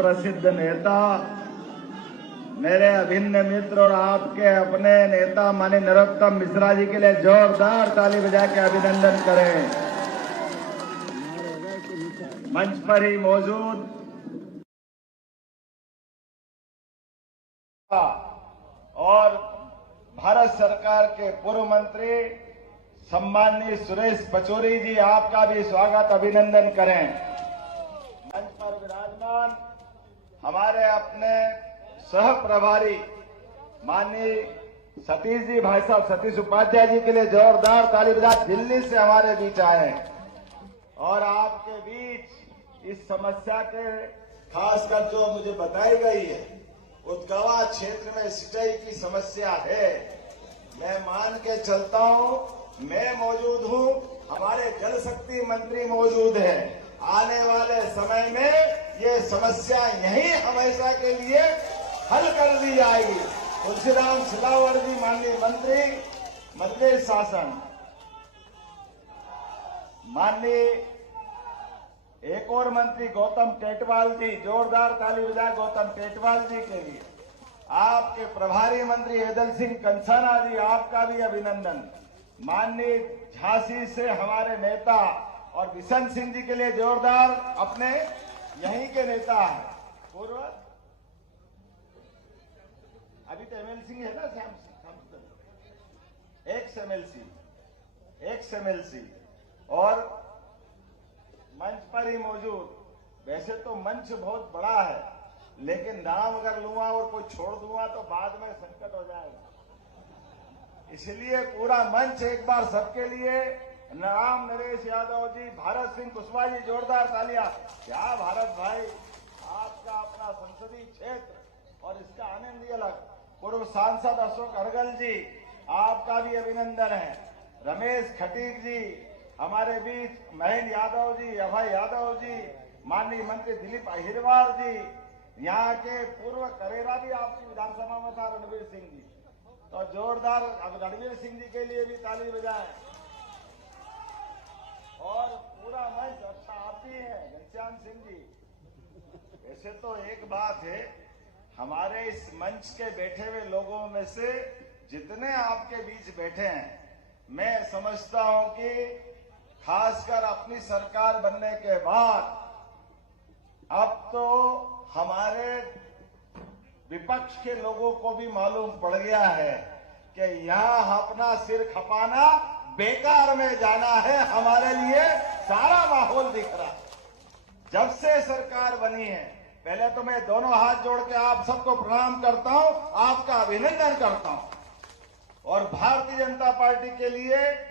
सुप्रसिद्ध नेता, मेरे अभिन्न मित्र और आपके अपने नेता माननीय नरोत्तम मिश्रा जी के लिए जोरदार ताली बजा के अभिनंदन करें। मंच पर ही मौजूद और भारत सरकार के पूर्व मंत्री सम्माननीय सुरेश पचौरी जी, आपका भी स्वागत अभिनंदन करें। मंच पर विराजमान हमारे अपने सह प्रभारी माननीय सतीश जी, भाई साहब सतीश उपाध्याय जी के लिए जोरदार ताली बजा, दिल्ली से हमारे बीच आए और आपके बीच इस समस्या के खासकर जो मुझे बताई गई है, उदगवा क्षेत्र में सिंचाई की समस्या है। मैं मान के चलता हूं, मैं मौजूद हूं, हमारे जल शक्ति मंत्री मौजूद है। आने वाले समय में ये समस्या यहीं हमेशा के लिए हल कर दी जाएगी। तुलसीराम सिलावट जी माननीय मंत्री मध्य शासन, माननीय एक और मंत्री गौतम टेटवाल जी, जोरदार ताली बजा गौतम टेटवाल जी के लिए। आपके प्रभारी मंत्री एदल सिंह कंसाना जी, आपका भी अभिनंदन। माननीय झांसी से हमारे नेता और बिशन सिंह जी के लिए जोरदार, अपने यहीं के नेता है पूर्व, अभी तो एमएलसी है ना, एक्स एमएलसी और मंच पर ही मौजूद। वैसे तो मंच बहुत बड़ा है, लेकिन नाम अगर लूंगा और कोई छोड़ दूंगा तो बाद में संकट हो जाएगा, इसलिए पूरा मंच एक बार सबके लिए। नाम नरेश यादव जी, भारत सिंह कुशवाहा जी, जोरदार तालियां। क्या भारत भाई, आपका अपना संसदीय क्षेत्र और इसका आनंद ही अलग। पूर्व सांसद अशोक अरगल जी, आपका भी अभिनंदन है। रमेश खटीक जी हमारे बीच, महेंद्र यादव जी, अभय यादव जी, माननीय मंत्री दिलीप अहिरवार जी, यहाँ के पूर्व करेरा भी आपकी विधानसभा में था, रणवीर सिंह जी, तो जोरदार अब रणवीर सिंह जी के लिए भी ताली बजाएं। और पूरा मंच, अच्छा आप भी हैं घनश्याम सिंह जी। वैसे तो एक बात है, हमारे इस मंच के बैठे हुए लोगों में से जितने आपके बीच बैठे हैं, मैं समझता हूं कि खासकर अपनी सरकार बनने के बाद अब तो हमारे विपक्ष के लोगों को भी मालूम पड़ गया है कि यहां अपना सिर खपाना बेकार में जाना है। हमारे लिए सारा माहौल दिख रहा है जब से सरकार बनी है। पहले तो मैं दोनों हाथ जोड़ के आप सबको प्रणाम करता हूं, आपका अभिनंदन करता हूं। और भारतीय जनता पार्टी के लिए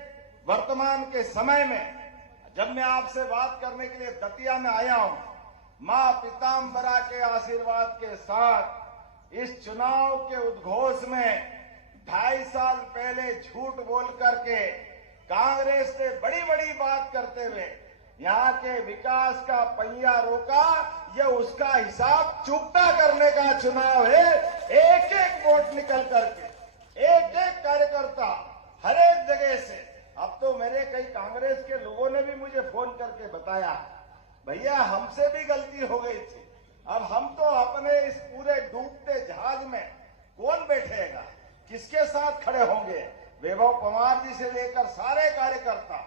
वर्तमान के समय में जब मैं आपसे बात करने के लिए दतिया में आया हूं, मां पीताम्बरा के आशीर्वाद के साथ इस चुनाव के उद्घोष में 2.5 साल पहले झूठ बोल करके कांग्रेस ने बड़ी बड़ी बात करते हुए यहाँ के विकास का पहिया रोका, ये उसका हिसाब चुकता करने का चुनाव है। एक एक वोट निकल करके, एक एक कार्यकर्ता हर एक जगह से। अब तो मेरे कई कांग्रेस के लोगों ने भी मुझे फोन करके बताया, भैया हमसे भी गलती हो गई थी, अब हम तो अपने इस पूरे डूबते जहाज में कौन बैठेगा, किसके साथ खड़े होंगे। वैभव कुमार जी से लेकर सारे कार्यकर्ता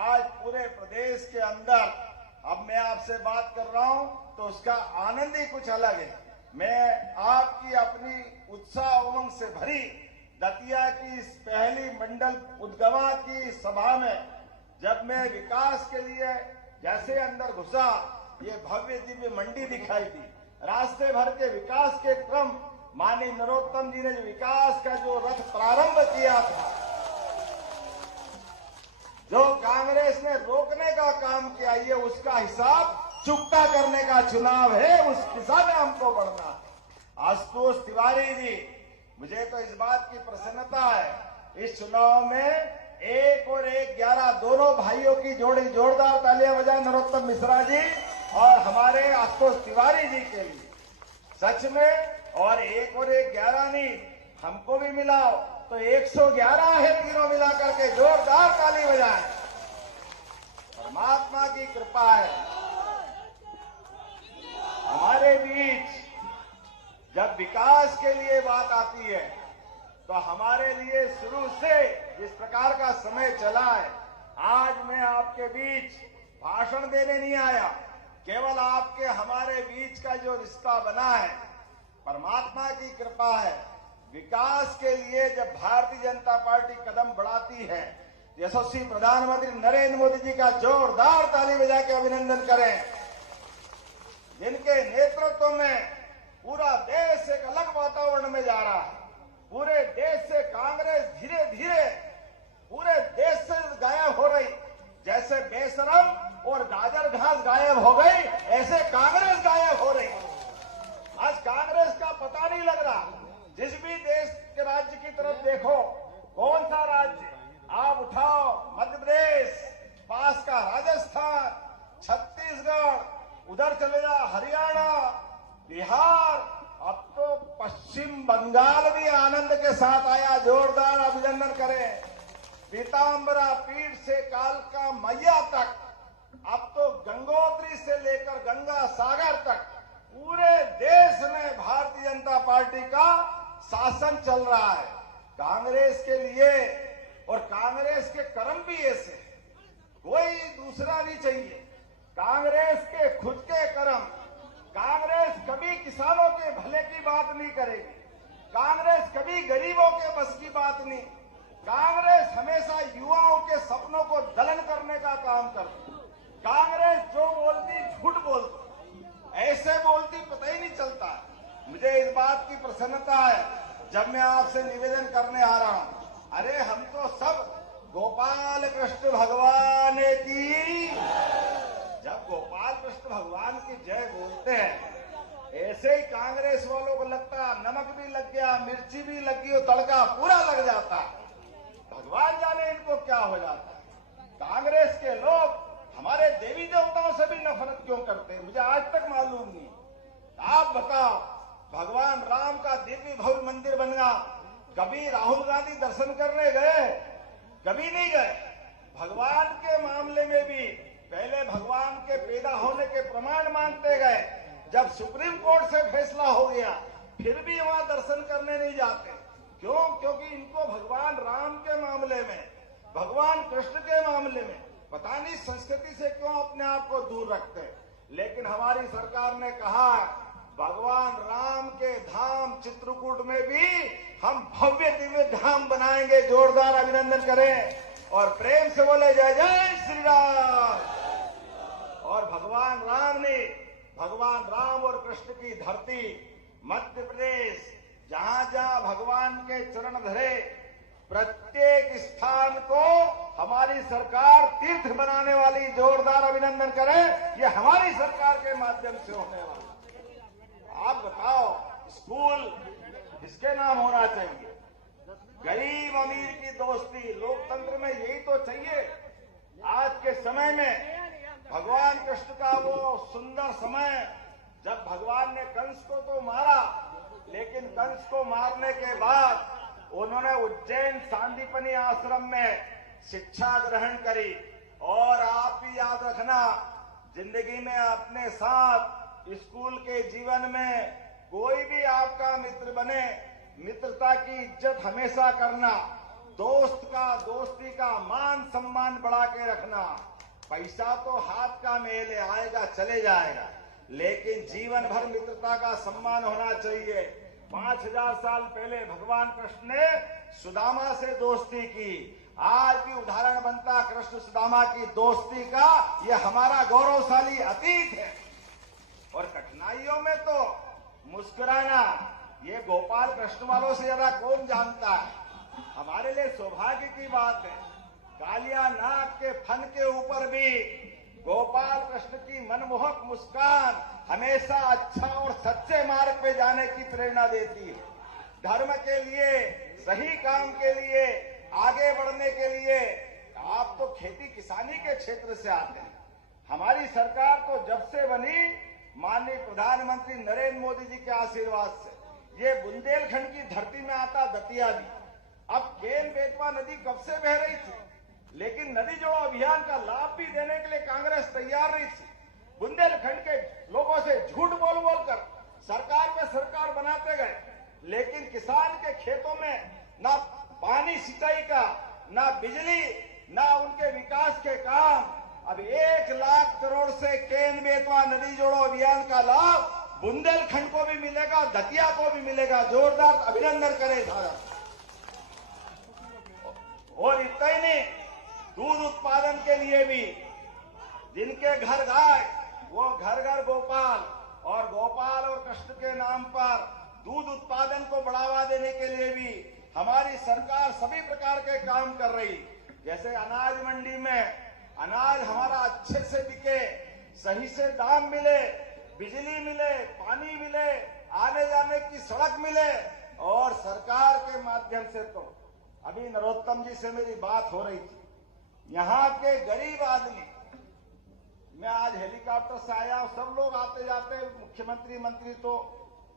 आज पूरे प्रदेश के अंदर, अब मैं आपसे बात कर रहा हूं तो उसका आनंद ही कुछ अलग है। मैं आपकी अपनी उत्साह उमंग से भरी दतिया की इस पहली मंडल उदगवा की सभा में जब मैं विकास के लिए जैसे अंदर घुसा, ये भव्य दिव्य मंडी दिखाई दी। रास्ते भर के विकास के क्रम, माननीय नरोत्तम जी ने जो विकास का जो रथ प्रारंभ किया था, जो कांग्रेस ने रोकने का काम किया, ये उसका हिसाब चुकता करने का चुनाव है, उस दिशा में हमको बढ़ना है। आशुतोष तिवारी जी, मुझे तो इस बात की प्रसन्नता है, इस चुनाव में 1 और 1 11 दोनों भाइयों की जोड़ी, जोरदार तालियां बजाएं नरोत्तम मिश्रा जी और हमारे आशुतोष तिवारी जी के लिए। सच में, और 1 और 1 11 नहीं, हमको भी मिलाओ तो 111 है, तीनों मिला करके जोरदार ताली बजाएं। परमात्मा की कृपा है, हमारे हमारे बीच जब विकास के लिए बात आती है तो हमारे लिए शुरू से जिस प्रकार का समय चला है, आज मैं आपके बीच भाषण देने नहीं आया, केवल आपके हमारे बीच का जो रिश्ता बना है परमात्मा की कृपा है। विकास के लिए जब भारतीय जनता पार्टी कदम बढ़ाती है, यशस्वी प्रधानमंत्री नरेंद्र मोदी जी का जोरदार ताली बजा के अभिनंदन करें, जिनके नेतृत्व में पूरा देश एक अलग वातावरण में जा रहा है। पूरे देश से कांग्रेस धीरे धीरे पूरे देश से गायब हो रही, जैसे बेशरम और गाजर घास गायब हो गई, ऐसे कांग्रेस गायब हो रही। आज कांग्रेस का पता नहीं लग रहा। जिस भी देश के राज्य की तरफ देखो, कौन सा राज्य आप उठाओ, मध्य प्रदेश, पास का राजस्थान, छत्तीसगढ़, उधर चले जाओ हरियाणा, बिहार, अब तो पश्चिम बंगाल भी आनंद के साथ आया। जोरदार अभिनंदन करें। पीताम्बरा पीठ से कालका मैया तक, अब तो गंगोत्री से लेकर गंगा सागर तक पूरे देश में भारतीय जनता पार्टी का शासन चल रहा है। कांग्रेस के लिए और कांग्रेस के कर्म भी ऐसे, कोई दूसरा नहीं चाहिए। कांग्रेस के खुद के कर्म, कांग्रेस कभी किसानों के भले की बात नहीं करेगी, कांग्रेस कभी गरीबों के बस की बात नहीं, कांग्रेस हमेशा युवाओं के सपनों को दलन करने का काम करती। कांग्रेस जो बोलती झूठ बोलती, ऐसे बोलती पता ही नहीं चलता। मुझे इस बात की प्रसन्नता है जब मैं आपसे निवेदन करने आ रहा हूं, अरे हम तो सब गोपाल कृष्ण भगवान की, जब गोपाल कृष्ण भगवान की जय बोलते हैं, ऐसे ही कांग्रेस वालों को लगता नमक भी लग गया, मिर्ची भी लग गई, तड़का पूरा लग जाता। भगवान जाने इनको क्या हो जाता है। कांग्रेस के लोग हमारे देवी देवताओं से भी नफरत क्यों करते हैं, मुझे आज तक मालूम नहीं। आप बताओ, भगवान राम का दिव्य भव्य मंदिर बन गया, कभी राहुल गांधी दर्शन करने गए? कभी नहीं गए। भगवान के मामले में भी पहले भगवान के पैदा होने के प्रमाण मांगते गए, जब सुप्रीम कोर्ट से फैसला हो गया फिर भी वहां दर्शन करने नहीं जाते। क्यों? क्योंकि इनको भगवान राम के मामले में, भगवान कृष्ण के मामले में पता नहीं संस्कृति से क्यों अपने आप को दूर रखते हैं। लेकिन हमारी सरकार ने कहा भगवान राम के धाम चित्रकूट में भी हम भव्य दिव्य धाम बनाएंगे। जोरदार अभिनंदन करें और प्रेम से बोले जय जय श्री राम। और भगवान राम ने, भगवान राम और कृष्ण की धरती मध्य प्रदेश, जहां जहां भगवान के चरण धरे, प्रत्येक स्थान को हमारी सरकार तीर्थ बनाने वाली। जोरदार अभिनंदन करें, ये हमारी सरकार के माध्यम से होने वाला। आप बताओ, स्कूल किसके नाम होना चाहिए? गरीब अमीर की दोस्ती, लोकतंत्र में यही तो चाहिए। आज के समय में भगवान कृष्ण का वो सुंदर समय, जब भगवान ने कंस को तो मारा, लेकिन कंस को मारने के बाद उन्होंने उज्जैन सांदीपनि आश्रम में शिक्षा ग्रहण करी। और आप भी याद रखना, जिंदगी में अपने साथ स्कूल के जीवन में कोई भी आपका मित्र बने, मित्रता की इज्जत हमेशा करना, दोस्त का दोस्ती का मान सम्मान बढ़ा के रखना। पैसा तो हाथ का मेल है, आएगा चले जाएगा, लेकिन जीवन भर मित्रता का सम्मान होना चाहिए। 5000 साल पहले भगवान कृष्ण ने सुदामा से दोस्ती की। आज भी उदाहरण बनता कृष्ण सुदामा की दोस्ती का। ये हमारा गौरवशाली अतीत है। और कठिनाइयों में तो मुस्कुराना, ये गोपाल कृष्ण वालों से ज्यादा कौन जानता है। हमारे लिए सौभाग्य की बात है, कालिया नाग के फन के ऊपर भी गोपाल कृष्ण की मनमोहक मुस्कान हमेशा अच्छा और सच्चे मार्ग पे जाने की प्रेरणा देती है। धर्म के लिए, सही काम के लिए, आगे बढ़ने के लिए। आप तो खेती किसानी के क्षेत्र से आते हैं। हमारी सरकार तो जब से बनी, माननीय प्रधानमंत्री नरेंद्र मोदी जी के आशीर्वाद से, ये बुंदेलखंड की धरती में आता दतिया भी। अब केन बेतवा नदी कब से बह रही थी, लेकिन नदी जोड़ो अभियान का लाभ भी देने के लिए कांग्रेस तैयार नहीं थी। बुंदेलखंड के लोगों से झूठ बोल बोल कर सरकार पे सरकार बनाते गए, लेकिन किसान के खेतों में ना पानी सिंचाई का, ना बिजली, ना उनके विकास के काम। अब 1 लाख करोड़ से केन बेतवा नदी जोड़ो अभियान का लाभ बुंदेलखंड को भी मिलेगा, दतिया को भी मिलेगा। जोरदार अभिनंदन करें सारा। और इतना ही नहीं, दूध उत्पादन के लिए भी जिनके घर गाय वो घर घर गोपाल, और गोपाल और कृष्ण के नाम पर दूध उत्पादन को बढ़ावा देने के लिए भी हमारी सरकार सभी प्रकार के काम कर रही। जैसे अनाज मंडी में अनाज हमारा अच्छे से बिके, सही से दाम मिले, बिजली मिले, पानी मिले, आने जाने की सड़क मिले, और सरकार के माध्यम से तो अभी नरोत्तम जी से मेरी बात हो रही थी, यहाँ के गरीब आदमी, मैं आज हेलीकॉप्टर से आया हूं, सब लोग आते जाते मुख्यमंत्री मंत्री तो,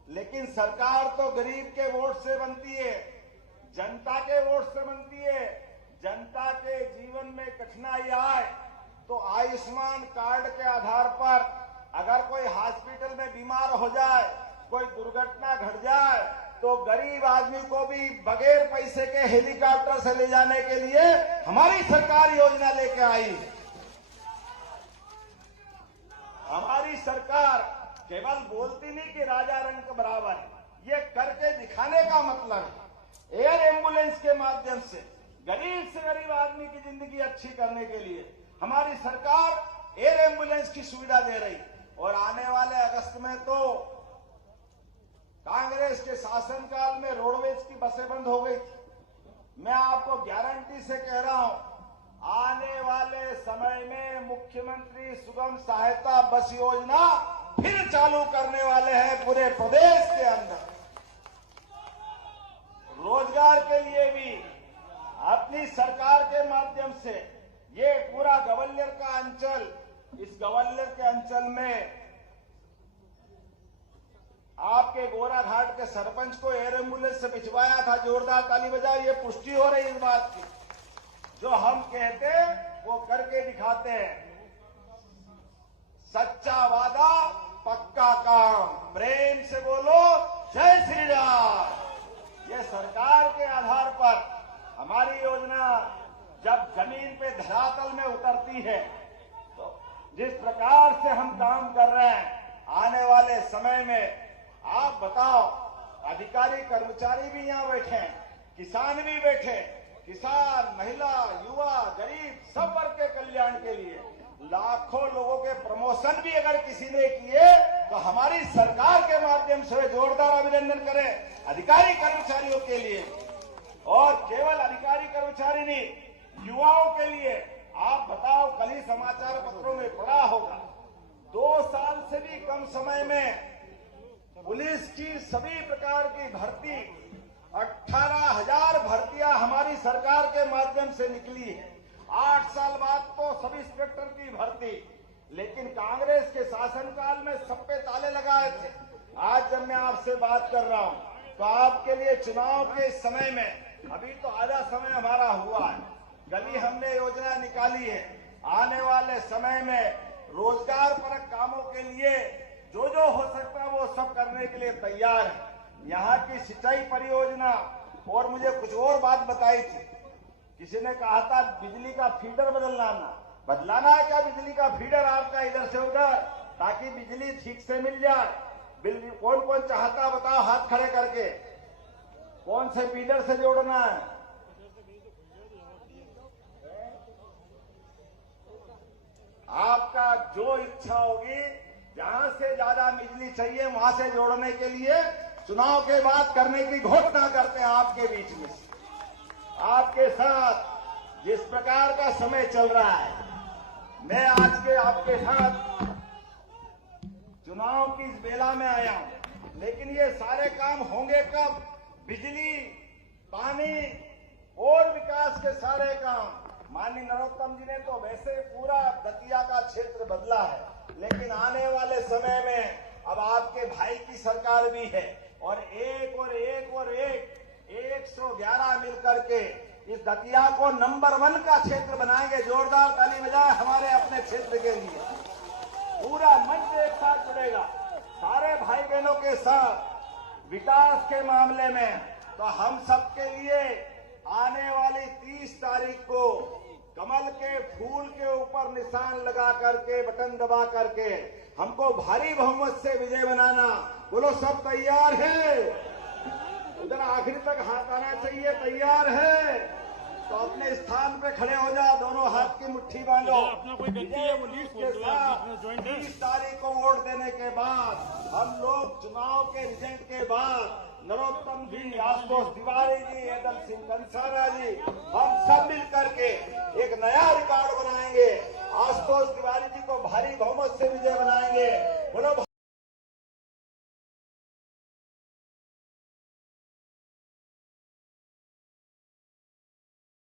लेकिन सरकार तो गरीब के वोट से बनती है, जनता के वोट से बनती है। जनता के जीवन में कठिनाई आए तो आयुष्मान कार्ड के आधार पर अगर कोई हॉस्पिटल में बीमार हो जाए, कोई दुर्घटना घट जाए, तो गरीब आदमी को भी बगैर पैसे के हेलीकॉप्टर से ले जाने के लिए हमारी सरकार योजना लेके आई। हमारी सरकार केवल बोलती नहीं कि राजा रंग बराबर है, ये करके दिखाने का मतलब है। एयर एम्बुलेंस के माध्यम से गरीब से गरीब आदमी की जिंदगी अच्छी करने के लिए हमारी सरकार एयर एम्बुलेंस की सुविधा दे रही। और आने वाले अगस्त में तो कांग्रेस के शासनकाल में रोडवेज की बसें बंद हो गई थी। मैं आपको गारंटी से कह रहा हूं, आने वाले समय में मुख्यमंत्री सुगम सहायता बस योजना फिर चालू करने वाले हैं पूरे प्रदेश के अंदर। रोजगार के लिए भी अपनी सरकार के माध्यम से ये पूरा ग्वालियर का अंचल, इस ग्वालियर के अंचल में आपके गोराघाट के सरपंच को एयर एम्बुलेंस से भिजवाया था। जोरदार ताली बजाओ, ये पुष्टि हो रही है इस बात की। जो हम कहते वो करके दिखाते हैं। सच्चा वादा पक्का काम, प्रेम से बोलो जय श्री राम। ये सरकार के आधार पर हमारी योजना जब जमीन पे धरातल में उतरती है तो जिस प्रकार से हम काम कर रहे हैं, आने वाले समय में आप बताओ, अधिकारी कर्मचारी भी यहाँ बैठे हैं, किसान भी बैठे, किसान, महिला, युवा, गरीब सब वर्ग के कल्याण के लिए लाखों लोगों के प्रमोशन भी अगर किसी ने किए तो हमारी सरकार के माध्यम से जोरदार अभिनंदन करें अधिकारी कर्मचारियों के लिए। और केवल अधिकारी कर्मचारी नहीं, युवाओं के लिए आप बताओ, कल ही समाचार पत्रों में पढ़ा होगा, 2 साल से भी कम समय में पुलिस की सभी प्रकार की भर्ती 18,000 भर्तियां हमारी सरकार के माध्यम से निकली है। 8 साल बाद तो सब इंस्पेक्टर की भर्ती, लेकिन कांग्रेस के शासनकाल में सब पे ताले लगाए थे। आज जब मैं आपसे बात कर रहा हूं तो आपके लिए चुनाव के समय में, अभी तो आधा समय हमारा हुआ है, गली हमने योजना निकाली है। आने वाले समय में रोजगार परक कामों के लिए जो जो हो सकता है वो सब करने के लिए तैयार है। यहाँ की सिंचाई परियोजना, और मुझे कुछ और बात बताई थी, किसी ने कहा था बिजली का फीडर बदलाना है क्या? बिजली का फीडर आपका इधर से उधर, ताकि बिजली ठीक से मिल जाए। बिजली कौन कौन चाहता बताओ हाथ खड़े करके, कौन से फीडर से जोड़ना है? आपका जो इच्छा होगी, जहां से ज्यादा बिजली चाहिए वहां से जोड़ने के लिए चुनाव के बाद करने की घोषणा करते हैं आपके बीच में। आपके साथ जिस प्रकार का समय चल रहा है, मैं आज के आपके साथ चुनाव की इस बेला में आया हूं, लेकिन ये सारे काम होंगे कब? बिजली, पानी और विकास के सारे काम माननीय नरोत्तम जी ने तो वैसे पूरा दतिया का क्षेत्र बदला है, लेकिन आने वाले समय में अब आपके भाई की सरकार भी है, और एक और एक और एक 111 मिलकर के इस दतिया को नंबर 1 का क्षेत्र बनाएंगे। जोरदार ताली बजाएं हमारे अपने क्षेत्र के लिए। पूरा मंच एक साथ जुड़ेगा, सारे भाई बहनों के साथ विकास के मामले में, तो हम सबके लिए आने वाली 30 तारीख को कमल के फूल के ऊपर निशान लगा करके, बटन दबा करके हमको भारी बहुमत से विजय बनाना। बोलो सब तैयार है? उधर आखिरी तक हाथ आना चाहिए। तैयार है तो अपने स्थान पे खड़े हो जाओ, दोनों हाथ की मुट्ठी बांधो। के साथ 30 तारीख को वोट देने के बाद हम लोग चुनाव के रिजल्ट के बाद नरोत्तम जी, आशुतोष तिवारी जी, एदल सिंह कंसारा जी, हम सब मिल